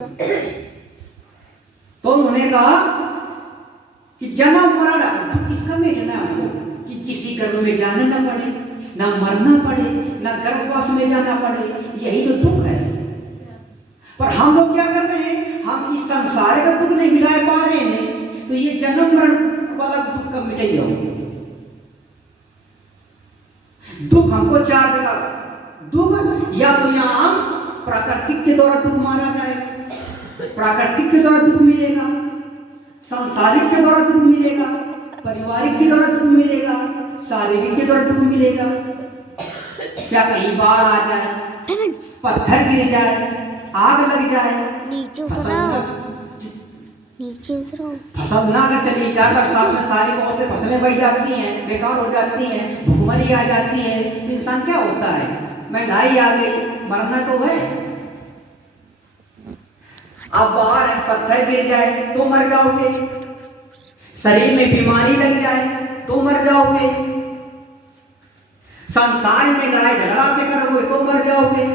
तो उन्होंने कहा कि जन्म मरण तो किसका मिटना है हमको कि किसी गर्भ में जाना ना पड़े, ना मरना पड़े, ना गर्भवास में जाना पड़े, यही तो दुख है। पर हम लोग क्या कर रहे हैं, हम इस संसार का दुख नहीं मिला पा रहे हैं, तो ये जन्म मरण वाला दुख कब मिटेगा? दुख हमको चार जगह दुख, या तो यहाँ प्राकृतिक के द्वारा दुख मारा जाए, प्राकृतिक के द्वारा दुख मिलेगा, सांसारिक के द्वारा दुख मिलेगा, पारिवारिक के द्वारा दुख मिलेगा, शारीरिक के द्वारा दुख मिलेगा। क्या कहीं बाढ़ आ जाए, पत्थर गिर जाए, आग लग जाए, नीचे उतरो, फसल ना अगर चली जाकर साथ में सारी बहुत फसलें बह जाती हैं, बेकार हो जाती हैं, भूखमरी आ जाती है, तो इंसान क्या होता है? महंगाई आ गई, मरना तो है। अब बाहर पत्थर गिर जाए तो मर जाओगे, शरीर में बीमारी लग जाए तो मर जाओगे, संसार में लड़ाई झगड़ा से करोगे तो मर जाओगे,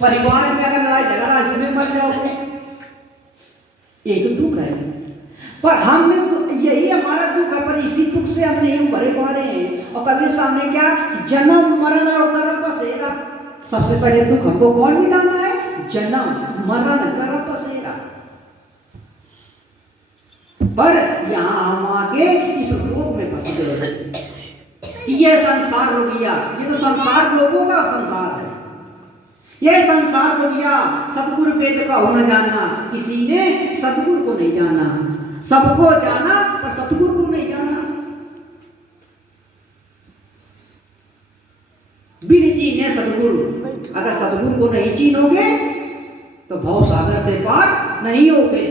परिवार में अगर लड़ाई झगड़ा इसमें मर जाओगे। ये तो दुख है। पर हम यही हमारा दुख है, पर इसी दुख से हम नहीं भरे पा रहे हैं। और कभी सामने क्या जन्म मरण और कर्म बसेगा। सबसे पहले दुख हमको कौन मिटाना है? जन्म मरण कर्म बसेगा। पर यहाँ हम आके इस रोग में फंस गए कि ये संसार हो गया, ये तो संसार लोगों का संसार है। यह संसार हो गया, सतगुरु वेद का हो न जाना, किसी ने सतगुरु को नहीं जाना। सबको जाना पर सतगुरु को नहीं जाना। बिन चीने सतगुरु, अगर सतगुरु को नहीं चीनोगे तो भव सागर से पार नहीं होगे।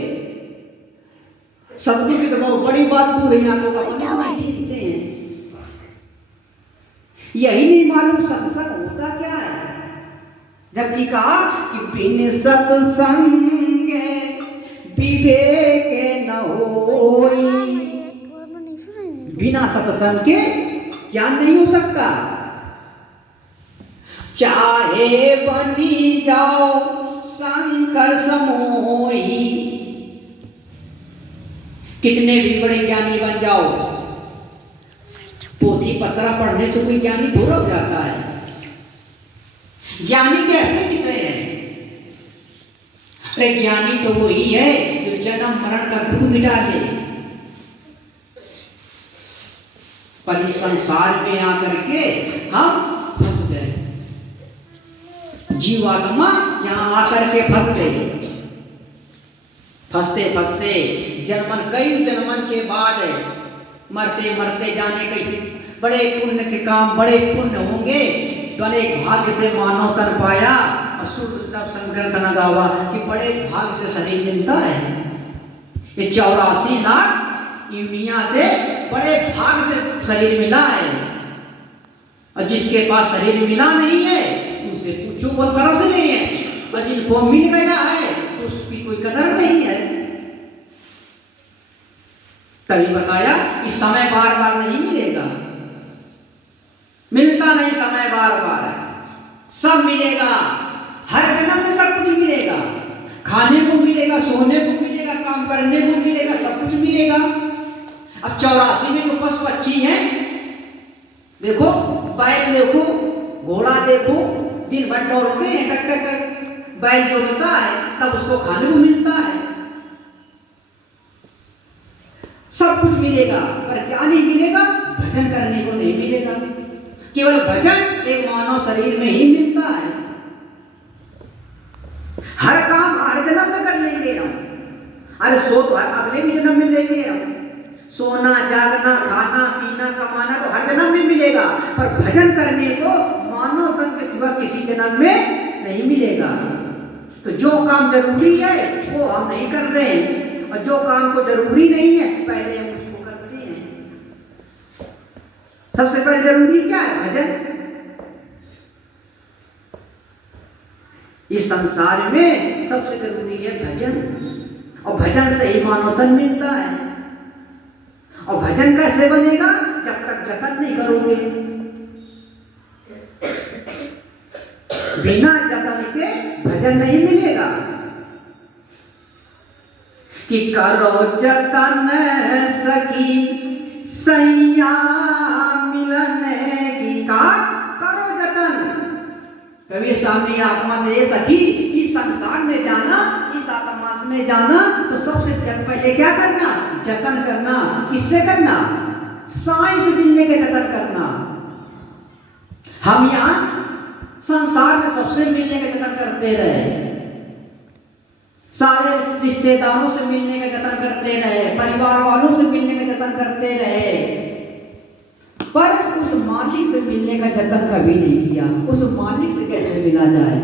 सतगुरु की तो बहुत बड़ी बात पूरी यहाँ लोग अपने चीनते हैं। यही नहीं मालूम सत्संग होता क्या है। जबकि कहा कि बिन सत्संग विवेक न होई, बिना सत्संग के ज्ञान नहीं हो सकता। चाहे बनी जाओ शंकर समोही, कितने भी बड़े ज्ञानी बन जाओ, पोथी पत्रा पढ़ने से कोई ज्ञानी थोड़ा हो जाता है। ज्ञानी कैसे किसे है? अरे ज्ञानी तो वही है जो जन्म मरण का दुख मिटा ले। पर इस संसार में आकर के हम फंस गए, जीवात्मा यहाँ आकर के फंस गए। फंसते फंसते जन्मन कई जन्मन के बाद मरते मरते जाने कैसे बड़े पुण्य के काम, बड़े पुण्य होंगे तो अनेक भाग्य से मानव तन पाया, असुर संकीर्तन गावा कि बड़े भाग्य से शरीर मिलता है। ये 84 लाख यूनिया से बड़े भाग्य से शरीर मिला है। और जिसके पास शरीर मिला नहीं है उनसे पूछो, वो तरस नहीं है। और जिनको मिल गया है तो उसकी कोई कदर नहीं है। तभी बताया कि समय बार बार नहीं मिलेगा, मिलता नहीं समय बार बार, सब मिलेगा। हर जन्म में सब कुछ मिलेगा, खाने को मिलेगा, सोने को मिलेगा, काम करने को मिलेगा, सब कुछ मिलेगा। अब 84 में जो पशु पक्षी हैं, देखो बैल देखो, घोड़ा देखो, दिन भर दौड़ते हैं, टक टक टक। बैल जो होता है तब उसको खाने को मिलता है, सब कुछ मिलेगा। पर क्या नहीं मिलेगा? भजन करने को नहीं मिलेगा। केवल भजन एक मानव शरीर में ही मिलता है। हर काम हर जन्म में कर लेंगे हम। अरे सो तो हर अगले भी जन्म में लेंगे हम। सोना, जागना, खाना, पीना, कमाना तो हर जन्म में मिलेगा। पर भजन करने को मानव तन के सिवा किसी जन्म में नहीं मिलेगा। तो जो काम जरूरी है वो हम नहीं कर रहे हैं, और जो काम को जरूरी नहीं है पहले हम उसको करते हैं। सबसे पहले जरूरी क्या है? भजन। इस संसार में सबसे जरूरी है भजन, और भजन से ही मानव तन मिलता है। और भजन कैसे बनेगा? जब तक जतन नहीं करोगे। बिना जतन के भजन नहीं मिलेगा। कि करो जतन सखी सैया मिलने की का करो जतन। कभी सामने आत्मा से ये सखी इस संसार में जाना, इस आत्मा में जाना तो सबसे पहले क्या करना, जतन करना। किससे करना, साईं से मिलने के जतन करना। हम यहाँ संसार में सबसे मिलने के जतन करते रहे, सारे रिश्तेदारों से मिलने का जतन करते रहे, परिवार वालों से मिलने का जतन करते रहे, पर उस मालिक से मिलने का जतन कभी नहीं किया। उस मालिक से कैसे मिला जाए?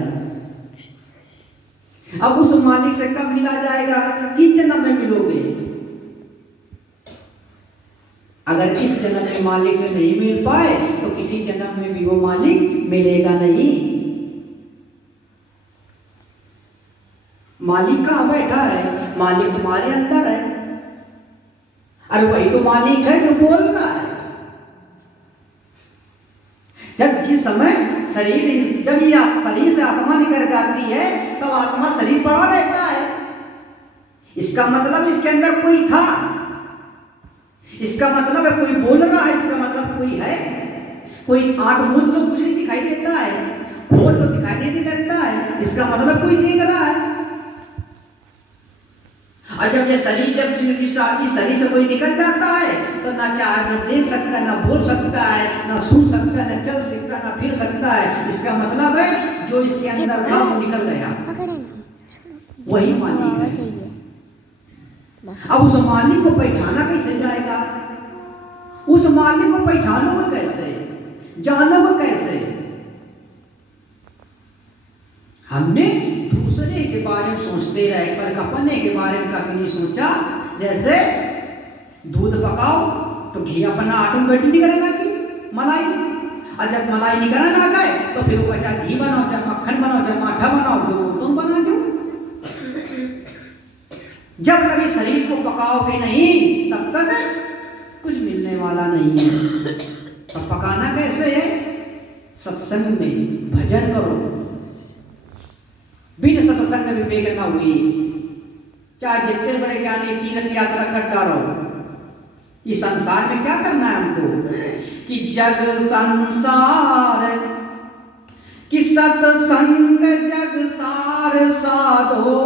अब उस मालिक से कब मिला जाएगा? किस जन्म में मिलोगे? अगर इस जन्म में मालिक से नहीं मिल पाए तो किसी जन्म में भी वो मालिक मिलेगा नहीं। मालिक कहाँ बैठा है? मालिक तुम्हारे अंदर है। अरे वही तो मालिक है जो बोल रहा है। जब जिस समय जब ये शरीर से आत्मा निकल जाती है तब आत्मा शरीर पड़ा रहता है। इसका मतलब इसके अंदर कोई था, इसका मतलब है कोई बोल रहा है, इसका मतलब कोई है। कोई आंख मूंद लो कुछ नहीं दिखाई देता है, खोल लो दिखाई नहीं लगता है, इसका मतलब कोई देख रहा है। और जब ये शरीर जब जिंदगी शरीर से कोई निकल जाता है तो ना चाहे ना देख सकता, ना बोल सकता है, ना सुन सकता, ना चल सकता, ना फिर सकता है। इसका मतलब है जो इसके अंदर था वो निकल गया, वही मालिक है। अब उस मालिक को पहचाना कैसे जाएगा? उस मालिक को पहचानोगे कैसे, जानोगे कैसे? हमने दूसरे के बारे में सोचते रहे पर अपने के बारे में कभी नहीं सोचा। जैसे दूध पकाओ तो घी अपना ऑटोमेटिक निकलना की मलाई, और जब मलाई निकलना आ गए तो फिर वो बचा घी बनाओ, जब मक्खन बनाओ, जब माठा बनाओ, जो तुम बना दो। जब तक इस शरीर को पकाओगे नहीं तब तक कुछ मिलने वाला नहीं है। अब पकाना कैसे है? सत्संग में भजन करो, बिन सत्संग में विवेक न हुई। चाहे जितने बड़े ज्ञानी तीर्थ यात्रा कर डालो, इस संसार में क्या करना है हमको कि जग संसार कि सत्संग जग सार साधो।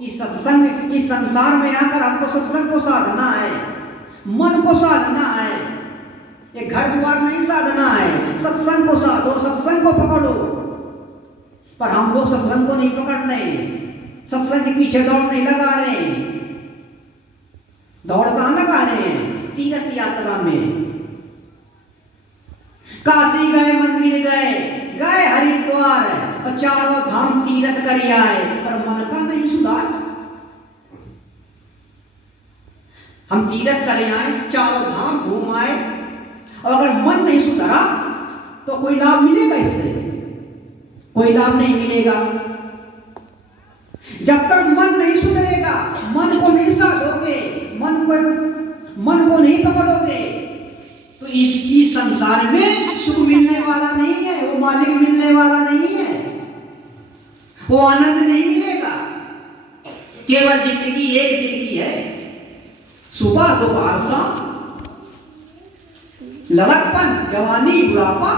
इस सत्संग इस संसार में आकर हमको सत्संग को साधना है, मन को साधना है। ये घर द्वार नहीं साधना है, सत्संग को साधो, सत्संग को पकड़ो। पर हम लोग सत्संग को नहीं पकड़ रहे, सत्संग के पीछे दौड़ नहीं लगा रहे। दौड़ कहाँ लगा रहे हैं? तीर्थ यात्रा में। काशी गए, मंदिर गए, गए हरिद्वार और चारों धाम तीर्थ कर आए, पर मन का नहीं सुधार। हम तीर्थ कर आए, चारों धाम घूम आए, और अगर मन नहीं सुधरा तो कोई लाभ मिलेगा? इससे कोई लाभ नहीं मिलेगा। जब तक मन नहीं सुधरेगा, मन को नहीं साधोगे, मन को नहीं पकड़ोगे तो इस संसार में सुख मिलने वाला नहीं है, वो मालिक मिलने वाला नहीं है, वो आनंद नहीं मिलेगा। केवल जिंदगी एक जिंदगी है, सुबह दोपहर शाम, लड़कपन, जवानी, बुढ़ापा,